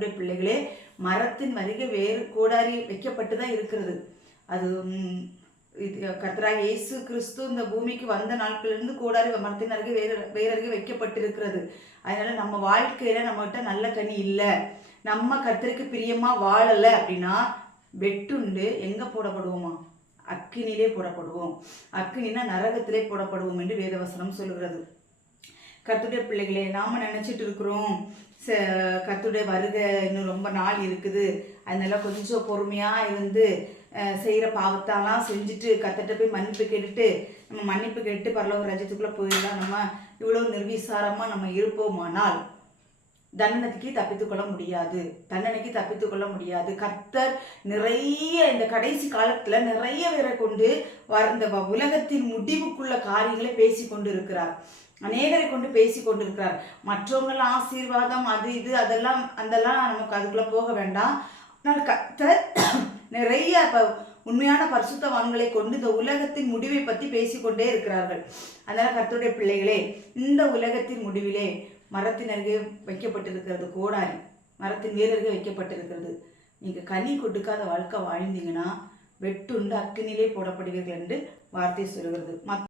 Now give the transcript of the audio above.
கர்த்தருடைய பிள்ளைகளே மரத்தின் வருகை வேறு கோடாரி வைக்கப்பட்டு தான் இருக்கிறது. அது இது கர்த்தராக இயேசு கிறிஸ்து இந்த பூமிக்கு வந்த நாட்களிலிருந்து கோடாரி மரத்தின் அருகே வேறு வேறு அருகே வைக்கப்பட்டிருக்கிறது. அதனால நம்ம வாழ்க்கையில நம்மகிட்ட நல்ல கனி இல்லை. நம்ம கர்த்தருக்கு பிரியமா வாழலை அப்படின்னா வெட்டுண்டு எங்க போடப்படுவோமா? அக்கினிலே போடப்படுவோம். அக்கினினா நரகத்திலே போடப்படுவோம் என்று வேதவசனம் சொல்கிறது கத்துடைய பிள்ளைகளே நாம் நினச்சிட்டு இருக்கிறோம். ச- கத்துடைய வருகை இன்னும் ரொம்ப நாள் இருக்குது. அதனால கொஞ்சம் பொறுமையாக இருந்து செய்கிற பாவத்தாலாம் செஞ்சுட்டு கர்த்தர்ட்ட போய் மன்னிப்பு கேட்டுட்டு நம்ம மன்னிப்பு கேட்டு பரலோக ரஜத்துக்குள்ளே போயிடலாம். நம்ம இவ்வளோ நிர்விசாரமாக நம்ம இருப்போமானால் தண்டனைக்கு தப்பித்துக்கொள்ள முடியாது. தண்டனைக்கு தப்பித்துக்கொள்ள முடியாது. கர்த்தர் நிறைய இந்த கடைசி காலத்துல நிறைய பேரை கொண்டு வர இந்த உலகத்தின் முடிவுக்குள்ள காரியங்களை பேசி கொண்டு இருக்கிறார் அநேகரை கொண்டு பேசி கொண்டிருக்கிறார் மற்றவங்கள ஆசீர்வாதம் அது இது அதெல்லாம் அதெல்லாம் நமக்கு அதுக்குள்ள போக வேண்டாம். ஆனால் கர்த்தர் நிறைய இப்ப உண்மையான பரிசுத்தவான்களை கொண்டு இந்த உலகத்தின் முடிவை பத்தி பேசிக்கொண்டே இருக்கிறார்கள். அதனால கர்த்தருடைய பிள்ளைகளே இந்த உலகத்தின் முடிவிலே மரத்தின் அருகே வைக்கப்பட்டிருக்கிறது கோடாரி. மரத்தின் வேரருகே வைக்கப்பட்டிருக்கிறது. நீங்கள் கனி கொடுக்காத வாழ்க்கை வாழ்ந்தீங்கன்னா வெட்டுண்டு அக்கினிலே போடப்படுவீர்கள் என்று வார்த்தை சொல்கிறது. மத்